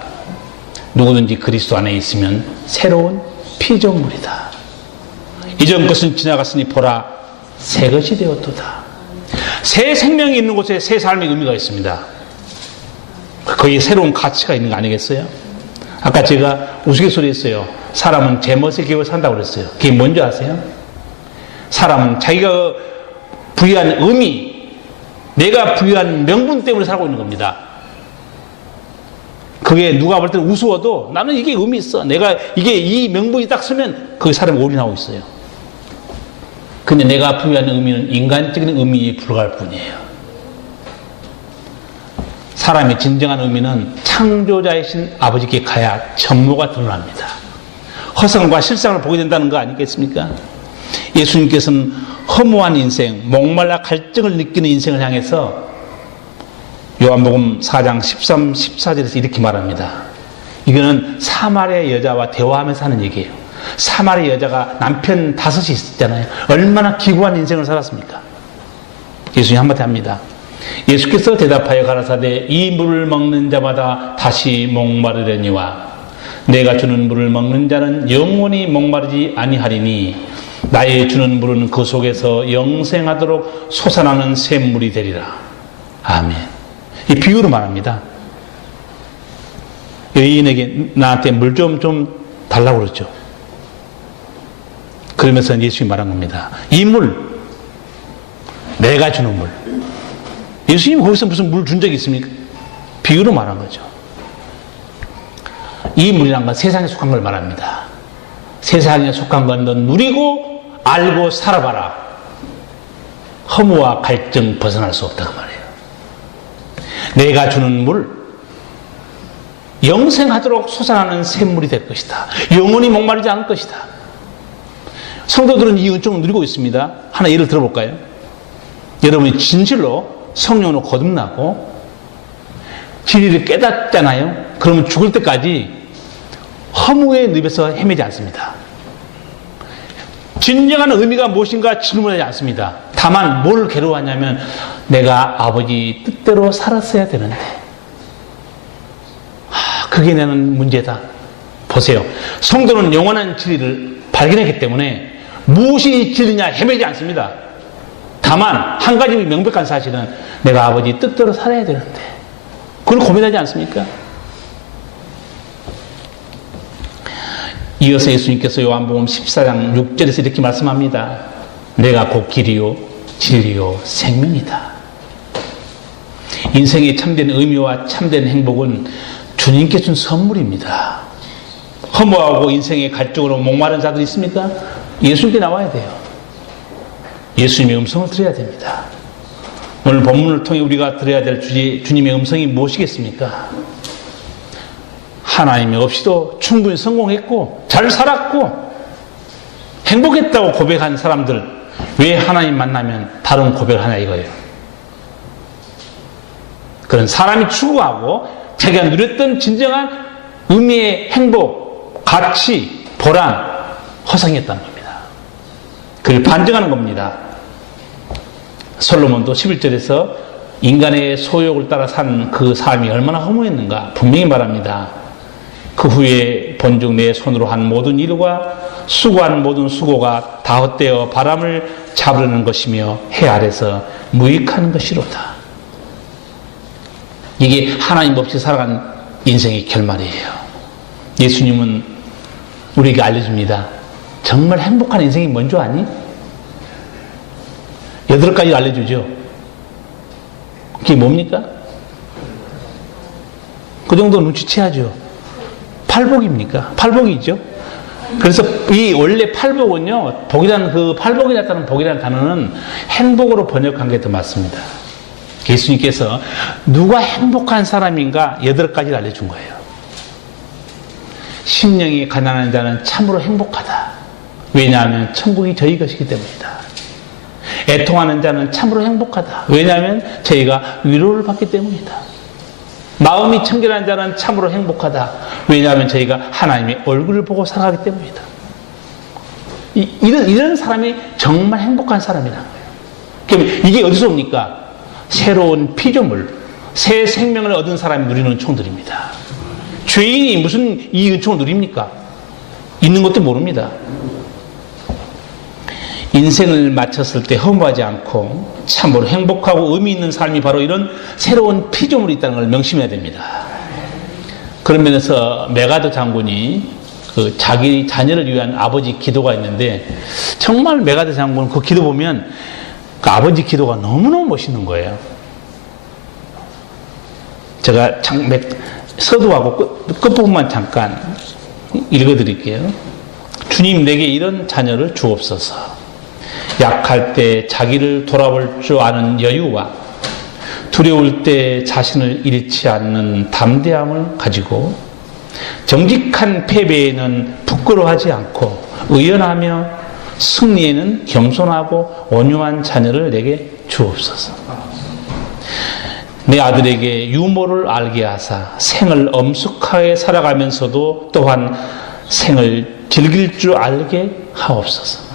누구든지 그리스도 안에 있으면 새로운 피조물이다. 이전 것은 지나갔으니 보라 새 것이 되었도다. 새 생명이 있는 곳에 새 삶의 의미가 있습니다. 거기에 새로운 가치가 있는 거 아니겠어요? 아까 제가 우스갯소리 했어요. 사람은 제멋에 기어 산다고 그랬어요. 그게 뭔지 아세요? 사람은 자기가 부여한 의미, 내가 부여한 명분 때문에 살고 있는 겁니다. 그게 누가 볼 때는 우스워도 나는 이게 의미 있어. 내가 이 명분이 딱 서면 그 사람이 올인하고 있어요. 근데 내가 부여한 의미는 인간적인 의미에 불과할 뿐이에요. 사람의 진정한 의미는 창조자이신 아버지께 가야 전모가 드러납니다. 허상과 실상을 보게 된다는 거 아니겠습니까? 예수님께서는 허무한 인생, 목말라 갈증을 느끼는 인생을 향해서 요한복음 4장 13, 14절에서 이렇게 말합니다. 이거는 사마리아 여자와 대화하면서 하는 얘기예요. 사마리아 여자가 남편 5이 있었잖아요. 얼마나 기구한 인생을 살았습니까? 예수님 한마디 합니다. 예수께서 대답하여 가라사대 이 물을 먹는 자마다 다시 목마르려니와 내가 주는 물을 먹는 자는 영원히 목마르지 아니하리니 나의 주는 물은 그 속에서 영생하도록 솟아나는 샘물이 되리라. 아멘. 이 비유로 말합니다. 여인에게 나한테 물 좀 달라고 그러죠. 그러면서 예수님이 말한 겁니다. 이 물, 내가 주는 물. 예수님이 거기서 무슨 물 준 적이 있습니까? 비유로 말한 거죠. 이 물이란 건 세상에 속한 걸 말합니다. 세상에 속한 건 넌 누리고 알고 살아봐라. 허무와 갈증 벗어날 수 없다 그 말이에요. 내가 주는 물, 영생하도록 솟아나는 샘물이 될 것이다. 영원히 목마르지 않을 것이다. 성도들은 이 은총을 누리고 있습니다. 하나 예를 들어볼까요? 여러분이 진실로 성령으로 거듭나고 진리를 깨닫잖아요. 그러면 죽을 때까지 허무의 늪에서 헤매지 않습니다. 진정한 의미가 무엇인가 질문하지 않습니다. 다만 뭘 괴로워하냐면 내가 아버지 뜻대로 살았어야 되는데 그게 나는 문제다. 보세요. 성도는 영원한 진리를 발견했기 때문에 무엇이 진리냐 헤매지 않습니다. 다만 한 가지 명백한 사실은 내가 아버지 뜻대로 살아야 되는데 그걸 고민하지 않습니까? 이어서 예수님께서 요한복음 14장 6절에서 이렇게 말씀합니다. 내가 곧 길이요 진리요 생명이다. 인생의 참된 의미와 참된 행복은 주님께 준 선물입니다. 허무하고 인생의 갈증으로 목마른 자들이 있습니까? 예수님께 나와야 돼요. 예수님의 음성을 들어야 됩니다. 오늘 본문을 통해 우리가 들어야 될 주님의 음성이 무엇이겠습니까? 하나님이 없이도 충분히 성공했고 잘 살았고 행복했다고 고백한 사람들 왜 하나님 만나면 다른 고백을 하냐 이거예요. 그런 사람이 추구하고 자기가 누렸던 진정한 의미의 행복, 가치, 보람, 허상이었다는 겁니다. 그걸 반증하는 겁니다. 솔로몬도 11절에서 인간의 소욕을 따라 산 그 삶이 얼마나 허무했는가 분명히 말합니다. 그 후에 본즉 내 손으로 한 모든 일과 수고한 모든 수고가 다 헛되어 바람을 잡으려는 것이며 해 아래서 무익한 것이로다. 이게 하나님 없이 살아간 인생의 결말이에요. 예수님은 우리에게 알려줍니다. 정말 행복한 인생이 뭔지 아니? 8가지 알려주죠. 그게 뭡니까? 그 정도 눈치채야죠. 팔복입니까? 팔복이죠. 그래서 이 원래 팔복은요, 복이라는 그 팔복이 나타나는 복이라는 단어는 행복으로 번역한 게 더 맞습니다. 예수님께서 누가 행복한 사람인가 8가지를 알려준 거예요. 심령이 가난한 자는 참으로 행복하다. 왜냐하면 천국이 저희 것이기 때문이다. 애통하는 자는 참으로 행복하다. 왜냐하면 저희가 위로를 받기 때문이다. 마음이 청결한 자는 참으로 행복하다. 왜냐하면 저희가 하나님의 얼굴을 보고 살아가기 때문이다. 이런 사람이 정말 행복한 사람이라는 거예요. 그럼 이게 어디서 옵니까? 새로운 피조물, 새 생명을 얻은 사람이 누리는 은총들입니다. 죄인이 무슨 이 은총을 누립니까? 있는 것도 모릅니다. 인생을 마쳤을 때 허무하지 않고 참으로 행복하고 의미 있는 삶이 바로 이런 새로운 피조물이 있다는 걸 명심해야 됩니다. 그런 면에서 메가더 장군이 그 자기 자녀를 위한 아버지 기도가 있는데, 정말 메가더 장군 그 기도 보면 그 아버지 기도가 너무너무 멋있는 거예요. 제가 서두하고 끝부분만 잠깐 읽어드릴게요. 주님, 내게 이런 자녀를 주옵소서. 약할 때 자기를 돌아볼 줄 아는 여유와 두려울 때 자신을 잃지 않는 담대함을 가지고 정직한 패배에는 부끄러워하지 않고 의연하며 승리에는 겸손하고 온유한 자녀를 내게 주옵소서. 내 아들에게 유모를 알게 하사 생을 엄숙하게 살아가면서도 또한 생을 즐길 줄 알게 하옵소서.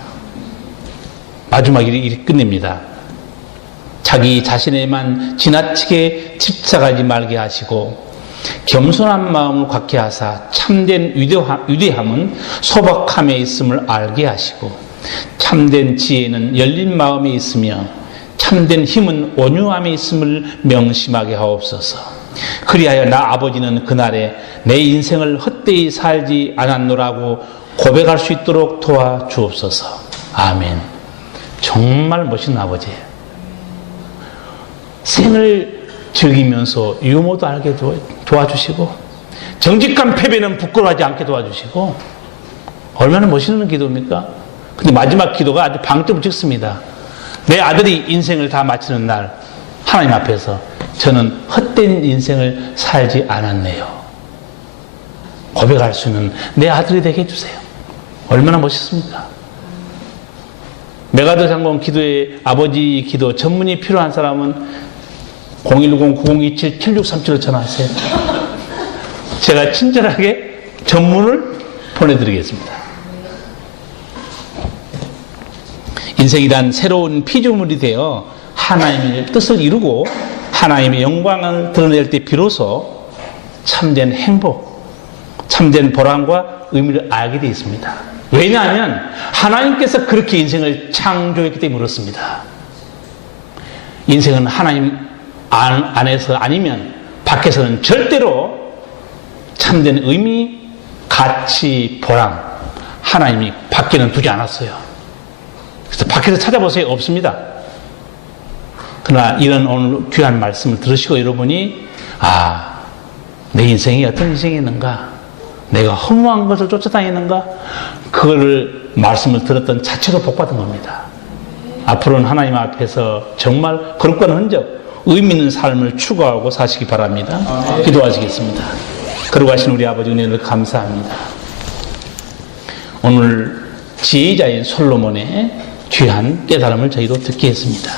마지막 일이 끝냅니다. 자기 자신에만 지나치게 집착하지 말게 하시고 겸손한 마음을 갖게 하사 참된 위대함은 소박함에 있음을 알게 하시고 참된 지혜는 열린 마음에 있으며 참된 힘은 온유함에 있음을 명심하게 하옵소서. 그리하여 나 아버지는 그날에 내 인생을 헛되이 살지 않았노라고 고백할 수 있도록 도와주옵소서. 아멘. 정말 멋있는 아버지예요. 생을 즐기면서 유모도 알게 도와주시고 정직한 패배는 부끄러워하지 않게 도와주시고, 얼마나 멋있는 기도입니까? 근데 마지막 기도가 아주 방점을 찍습니다. 내 아들이 인생을 다 마치는 날 하나님 앞에서 저는 헛된 인생을 살지 않았네요. 고백할 수 있는 내 아들이 되게 해주세요. 얼마나 멋있습니까? 메가더 장군 기도의 아버지 기도 전문이 필요한 사람은 010-9027-7637로 전화하세요. 제가 친절하게 전문을 보내드리겠습니다. 인생이란 새로운 피조물이 되어 하나님의 뜻을 이루고 하나님의 영광을 드러낼 때 비로소 참된 행복, 참된 보람과 의미를 알게 되어 있습니다. 왜냐하면 하나님께서 그렇게 인생을 창조했기 때문에 그렇습니다. 인생은 하나님 안에서 아니면 밖에서는 절대로 참된 의미, 가치, 보람, 하나님이 밖에는 두지 않았어요. 그래서 밖에서 찾아보세요. 없습니다. 그러나 이런 오늘 귀한 말씀을 들으시고 여러분이 내 인생이 어떤 인생이었는가, 내가 허무한 것을 쫓아다니는가, 그거를 말씀을 들었던 자체로 복받은 겁니다. 앞으로는 하나님 앞에서 정말 거룩한 흔적, 의미 있는 삶을 추구하고 사시기 바랍니다. 기도하시겠습니다. 거룩하신 우리 아버지 은혜를 감사합니다. 오늘 지혜자인 솔로몬의 귀한 깨달음을 저희도 듣게 했습니다.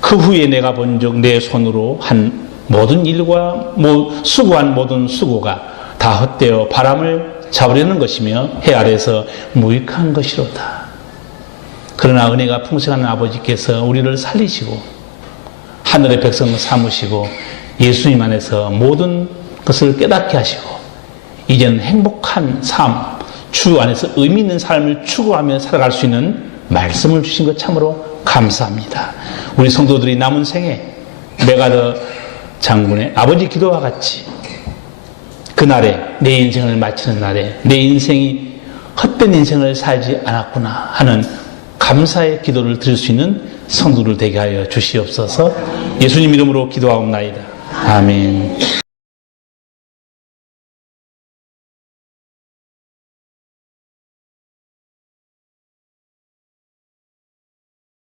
그 후에 내가 본즉 내 손으로 한 모든 일과 수고한 모든 수고가 다 헛되어 바람을 잡으려는 것이며 해 아래에서 무익한 것이로다. 그러나 은혜가 풍성한 아버지께서 우리를 살리시고 하늘의 백성 삼으시고 예수님 안에서 모든 것을 깨닫게 하시고 이제는 행복한 삶, 주 안에서 의미 있는 삶을 추구하며 살아갈 수 있는 말씀을 주신 것 참으로 감사합니다. 우리 성도들이 남은 생에 메가더 장군의 아버지 기도와 같이 그날에 내 인생을 마치는 날에 내 인생이 헛된 인생을 살지 않았구나 하는 감사의 기도를 드릴 수 있는 성도들 되게 하여 주시옵소서. 예수님 이름으로 기도하옵나이다. 아멘.